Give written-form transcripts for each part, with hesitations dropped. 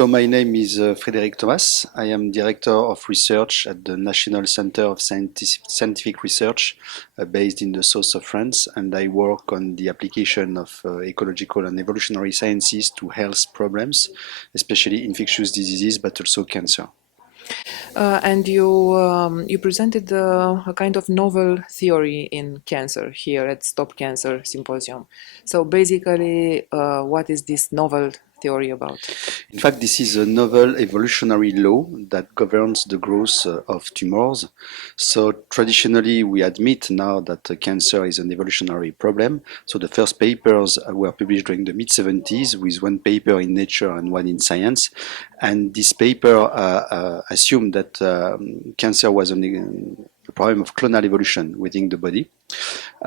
So my name is Frederic Thomas. I am Director of Research at the National Center of Scientific Research based in the south of France, and I work on the application of ecological and evolutionary sciences to health problems, especially infectious diseases, but also cancer. And you presented a kind of novel theory in cancer here at Stop Cancer Symposium. So basically, what is this novel theory about? In fact, this is a novel evolutionary law that governs the growth of tumors. So traditionally, we admit now that cancer is an evolutionary problem. So the first papers were published during the mid-70s with one paper in Nature and one in Science. And this paper assumed that cancer was a problem of clonal evolution within the body,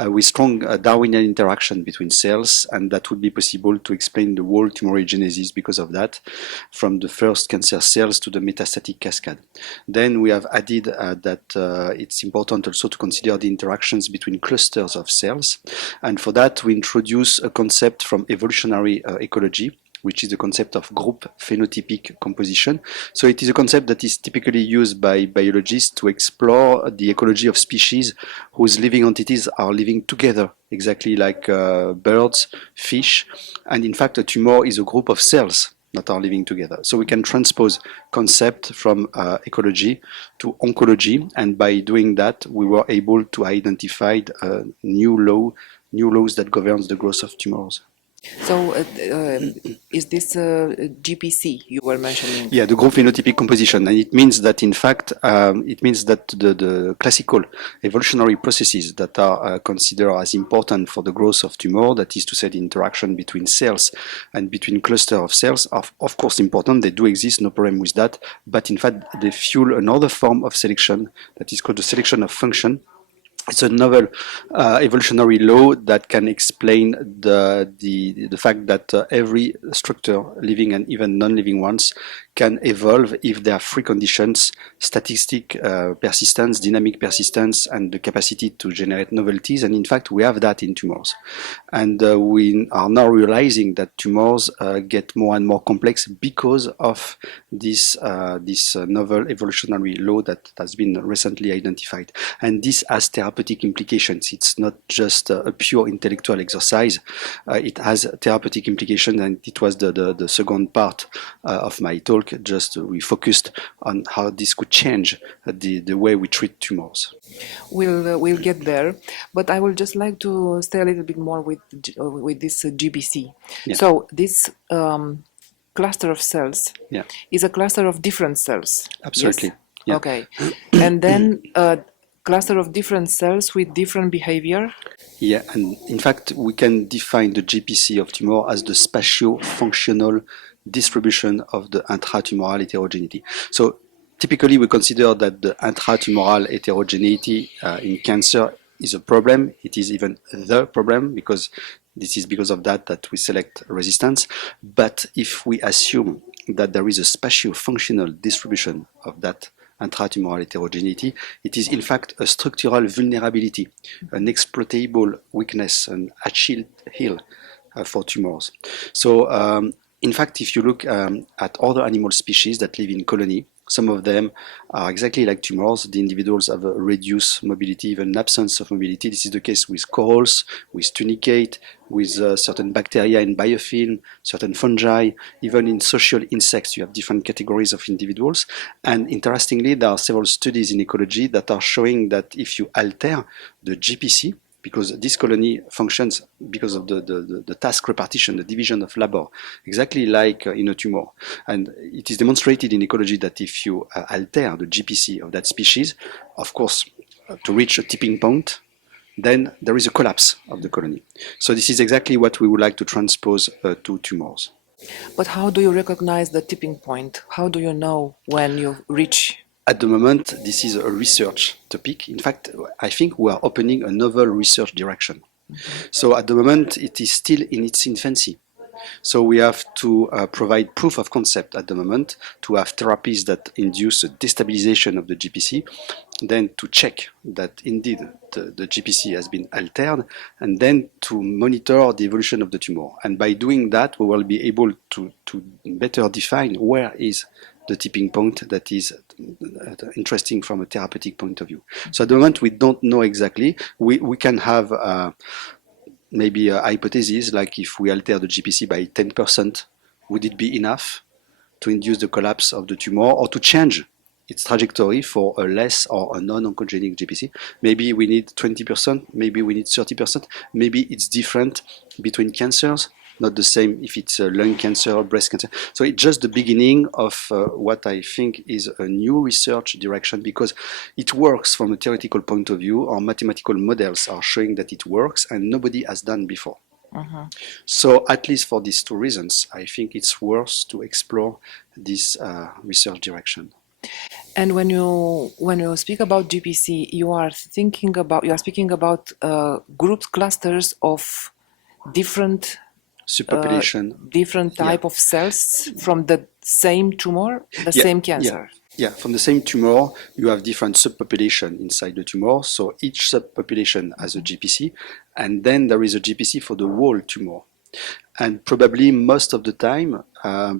with strong Darwinian interaction between cells, and that would be possible to explain the whole tumorigenesis because of that, from the first cancer cells to the metastatic cascade. Then we have added that it's important also to consider the interactions between clusters of cells, and for that we introduce a concept from evolutionary ecology, which is the concept of group phenotypic composition. So it is a concept that is typically used by biologists to explore the ecology of species whose living entities are living together, exactly like birds, fish, and in fact a tumor is a group of cells that are living together. So we can transpose concept from ecology to oncology, and by doing that we were able to identify new laws that governs the growth of tumors. So is this GPC you were mentioning? Yeah, the group phenotypic composition, and it means that in fact the classical evolutionary processes that are considered as important for the growth of tumor, that is to say the interaction between cells and between cluster of cells, are of course important. They do exist, no problem with that, but in fact they fuel another form of selection that is called the selection of function. It's a novel evolutionary law that can explain the fact that every structure, living and even non-living ones, can evolve if there are three conditions: statistic persistence, dynamic persistence, and the capacity to generate novelties. And in fact, we have that in tumors. And we are now realizing that tumors get more and more complex because of this novel evolutionary law that has been recently identified. And this has therapeutic implications. It's not just a pure intellectual exercise. It has therapeutic implications, and it was the second part of my talk. Just we focused on how this could change the way we treat tumors. We'll get there, but I would just like to stay a little bit more with this GBC. Yeah. So this cluster of cells is a cluster of different cells. Absolutely. Yes? Yeah. Okay, and then cluster of different cells with different behavior. Yeah, and in fact we can define the GPC of tumor as the spatio-functional distribution of the intratumoral heterogeneity. So typically we consider that the intratumoral heterogeneity in cancer is a problem. It is even the problem, because this is because of that we select resistance. But if we assume that there is a spatio-functional distribution of that intratumoral heterogeneity, it is in fact a structural vulnerability, an exploitable weakness, an Achilles heel for tumors. So in fact, if you look at other animal species that live in colony, some of them are exactly like tumors. The individuals have a reduced mobility, even an absence of mobility. This is the case with corals, with tunicate, with certain bacteria in biofilm, certain fungi. Even in social insects, you have different categories of individuals. And interestingly, there are several studies in ecology that are showing that if you alter the GPC, because this colony functions because of the task repartition, the division of labor, exactly like in a tumor. And it is demonstrated in ecology that if you alter the GPC of that species, of course, to reach a tipping point, then there is a collapse of the colony. So this is exactly what we would like to transpose to tumors. But how do you recognize the tipping point? How do you know when you reach? At the moment, this is a research topic. In fact, I think we are opening a novel research direction. So at the moment, it is still in its infancy. So we have to provide proof of concept at the moment, to have therapies that induce a destabilization of the GPC, then to check that indeed the GPC has been altered, and then to monitor the evolution of the tumor. And by doing that, we will be able to better define where is the tipping point that is interesting from a therapeutic point of view. So at the moment, we don't know exactly. We can have maybe a hypothesis, like if we alter the GPC by 10%, would it be enough to induce the collapse of the tumor or to change its trajectory for a less or a non-oncogenic GPC? Maybe we need 20%, maybe we need 30%, maybe it's different between cancers, not the same if it's lung cancer or breast cancer. So it's just the beginning of what I think is a new research direction, because it works from a theoretical point of view. Our mathematical models are showing that it works, and nobody has done before. So at least for these two reasons, I think it's worth to explore this research direction. And when you speak about GPC, you are speaking about groups, clusters of different Subpopulation. different type of cells from the same tumor, the same cancer. Yeah, from the same tumor, you have different subpopulation inside the tumor. So each subpopulation has a GPC, and then there is a GPC for the whole tumor. And probably most of the time,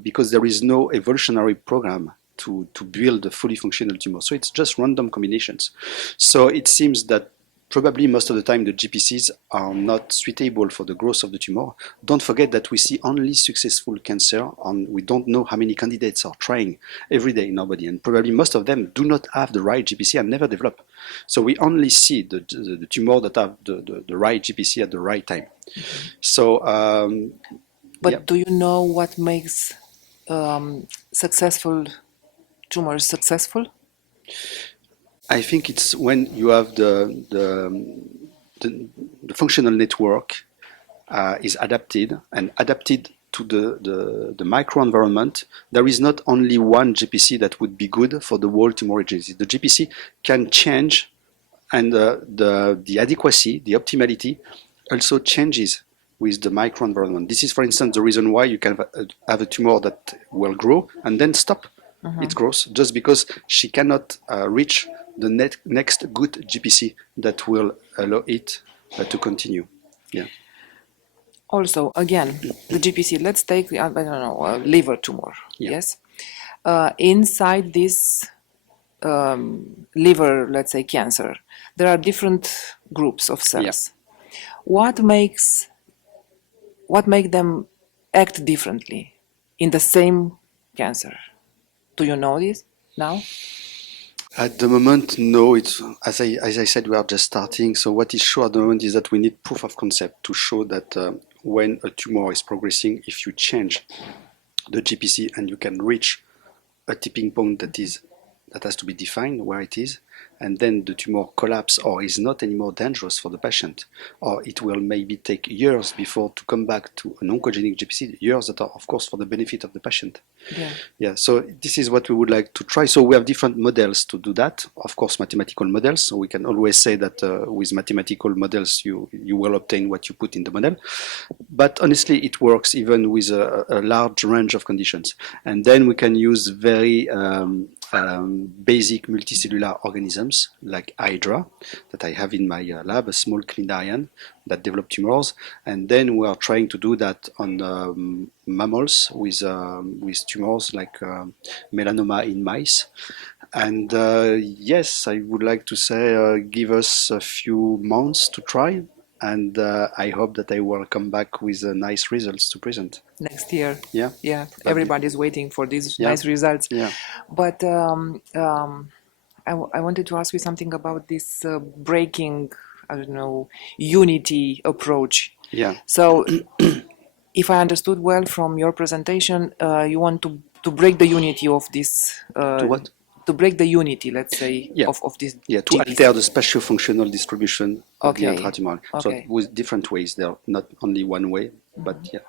because there is no evolutionary program to build a fully functional tumor, so it's just random combinations. So it seems that probably most of the time the GPCs are not suitable for the growth of the tumor. Don't forget that we see only successful cancer, and we don't know how many candidates are trying every day in our body, and probably most of them do not have the right GPC and never develop. So we only see the tumor that have the right GPC at the right time. So, But do you know what makes successful tumors successful? I think it's when you have the functional network is adapted to the microenvironment. There is not only one GPC that would be good for the whole tumor agency. The GPC can change, and the adequacy, the optimality, also changes with the microenvironment. This is, for instance, the reason why you can have a tumor that will grow and then stop its growth, just because she cannot reach the next good GPC that will allow it to continue. Yeah. Also, again, the GPC, let's take, I don't know, a liver tumor, yes? Inside this liver, let's say, cancer, there are different groups of cells. What makes them act differently in the same cancer? Do you know this now? At the moment, no. It's as I said, we are just starting. So what is sure at the moment is that we need proof of concept to show that when a tumor is progressing, if you change the GPC and you can reach a tipping point that has to be defined where it is, and then the tumor collapse or is not anymore dangerous for the patient, or it will maybe take years before to come back to an oncogenic GPC, years that are, of course, for the benefit of the patient. Yeah, so this is what we would like to try. So we have different models to do that. Of course, mathematical models. So we can always say that with mathematical models, you will obtain what you put in the model. But honestly, it works even with a large range of conditions. And then we can use very basic multicellular organisms like Hydra that I have in my lab, a small cnidarian that develop tumors, and then we are trying to do that on mammals with tumors like melanoma in mice. And yes, I would like to say give us a few months to try, and I hope that I will come back with nice results to present. Next year. Yeah. Everybody's waiting for these nice results. Yeah. But I wanted to ask you something about this breaking, I don't know, unity approach. Yeah. So if I understood well from your presentation, you want to break the unity of this. To what? To break the unity, let's say, of this. Yeah, to GPC. alter the spatio-functional distribution of the intratumoral. So with different ways, there are not only one way, but yeah.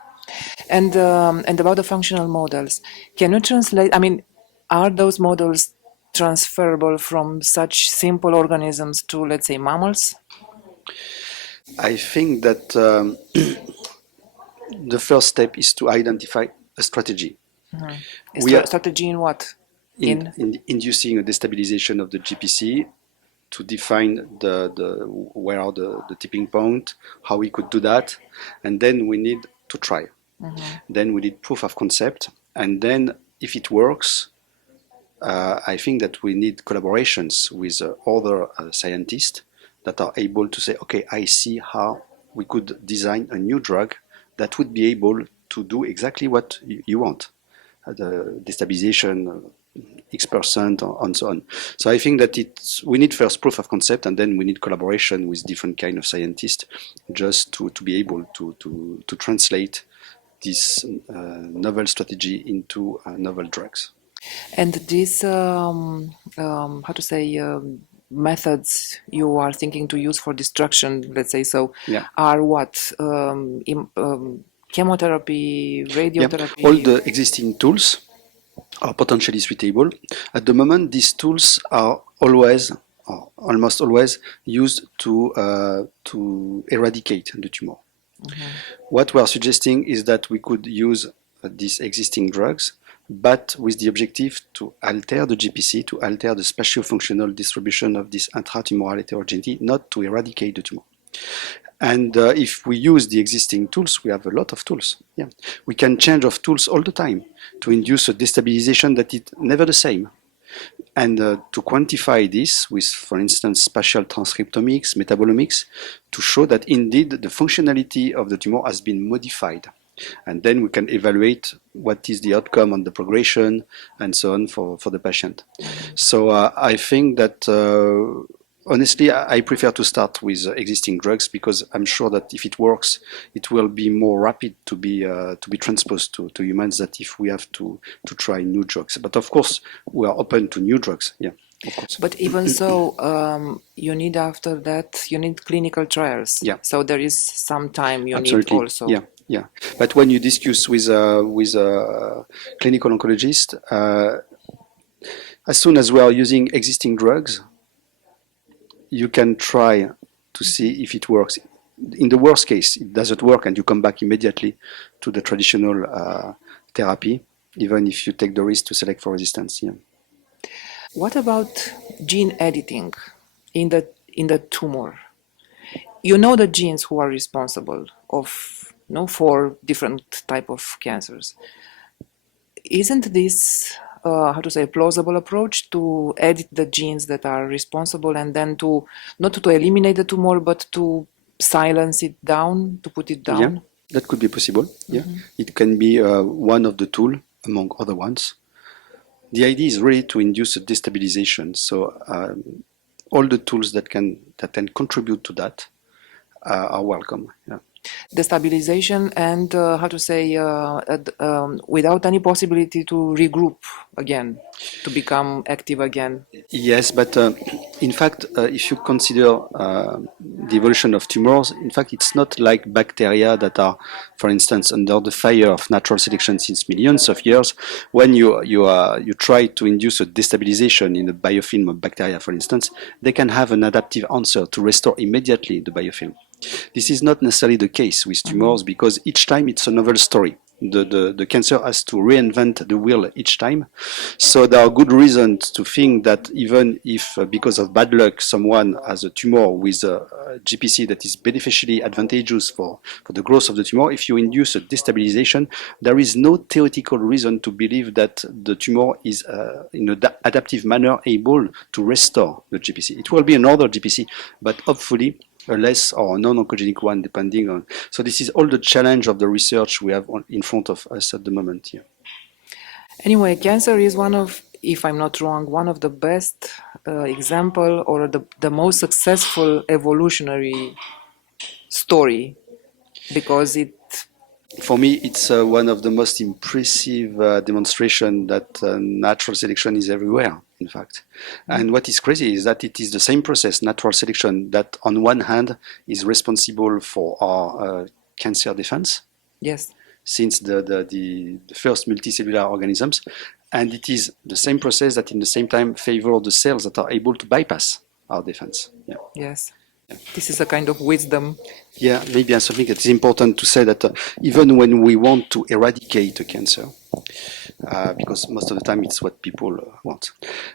And about the functional models, can you translate? I mean, are those models transferable from such simple organisms to, let's say, mammals? I think that the first step is to identify a strategy. We are strategy in what? In inducing a destabilization of the GPC, to define where are the tipping point, how we could do that, and then we need to try. Then we need proof of concept, and then if it works, I think that we need collaborations with other scientists that are able to say, okay, I see how we could design a new drug that would be able to do exactly what you want, the destabilization, X% and so on. So I think that we need first proof of concept, and then we need collaboration with different kind of scientists just to be able to translate this novel strategy into novel drugs. And these, methods you are thinking to use for destruction, let's say so, are what? Chemotherapy, radiotherapy? Yeah. All the existing tools are potentially suitable. At the moment, these tools are always, or almost always, used to eradicate the tumor. What we are suggesting is that we could use these existing drugs, but with the objective to alter the GPC, to alter the spatio-functional distribution of this intratumoral heterogeneity, not to eradicate the tumor. And if we use the existing tools, we have a lot of tools. Yeah, we can change of tools all the time to induce a destabilization that is never the same. And to quantify this with, for instance, spatial transcriptomics, metabolomics, to show that indeed the functionality of the tumor has been modified. And then we can evaluate what is the outcome on the progression and so on for the patient. So I think that honestly, I prefer to start with existing drugs, because I'm sure that if it works, it will be more rapid to be transposed to humans than if we have to try new drugs. But of course, we are open to new drugs. Yeah, of course. But even so, you need after that, you need clinical trials. Yeah. So there is some time you Absolutely. need also. Yeah. Yeah, but when you discuss with a clinical oncologist, as soon as we are using existing drugs, you can try to see if it works. In the worst case, it doesn't work, and you come back immediately to the traditional therapy, even if you take the risk to select for resistance. Yeah. What about gene editing in the tumor? You know the genes who are responsible for different type of cancers. Isn't this a plausible approach to edit the genes that are responsible, and then to not to eliminate the tumor, but to silence it down, to put it down? Yeah, that could be possible. Yeah, it can be one of the tools among other ones. The idea is really to induce a destabilization. So all the tools that can contribute to that are welcome. Yeah. Destabilization and without any possibility to regroup again, to become active again. Yes, but in fact, if you consider the evolution of tumors, in fact, it's not like bacteria that are, for instance, under the fire of natural selection since millions of years. When you try to induce a destabilization in a biofilm of bacteria, for instance, they can have an adaptive answer to restore immediately the biofilm. This is not necessarily the case with tumors, because each time it's a novel story. The cancer has to reinvent the wheel each time. So there are good reasons to think that even if, because of bad luck, someone has a tumor with a GPC that is beneficially advantageous for the growth of the tumor, if you induce a destabilization, there is no theoretical reason to believe that the tumor is in an adaptive manner able to restore the GPC. It will be another GPC, but hopefully a less or non-oncogenic one, depending on. So this is all the challenge of the research we have in front of us at the moment here. Anyway, cancer is one of, if I'm not wrong, one of the best example, or the most successful evolutionary story, because it. For me, it's one of the most impressive demonstration that natural selection is everywhere, in fact. And what is crazy is that it is the same process, natural selection, that on one hand is responsible for our cancer defense. Yes. Since the first multicellular organisms. And it is the same process that in the same time favor the cells that are able to bypass our defense. Yeah. Yes. This is a kind of wisdom. Yeah, maybe something that is important to say that even when we want to eradicate a cancer, because most of the time it's what people want.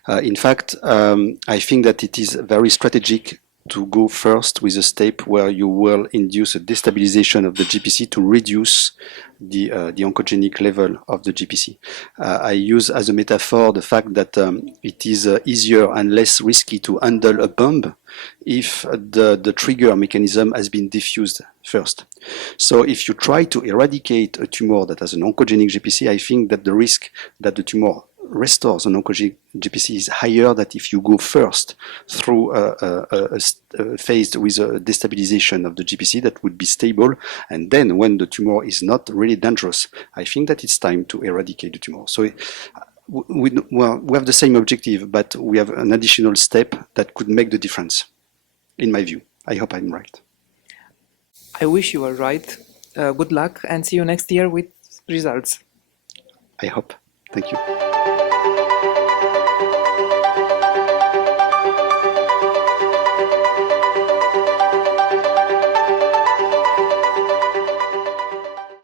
In fact, I think that it is very strategic to go first with a step where you will induce a destabilization of the GPC to reduce the oncogenic level of the GPC. I use as a metaphor the fact that it is easier and less risky to handle a bomb if the trigger mechanism has been diffused first. So if you try to eradicate a tumor that has an oncogenic GPC, I think that the risk that the tumor restores an oncogenic GPC is higher than if you go first through a phase with a destabilization of the GPC that would be stable, and then when the tumor is not really dangerous, I think that it's time to eradicate the tumor. So we have the same objective, but we have an additional step that could make the difference, in my view. I hope I'm right. I wish you are right. Good luck and see you next year with results. I hope. Thank you.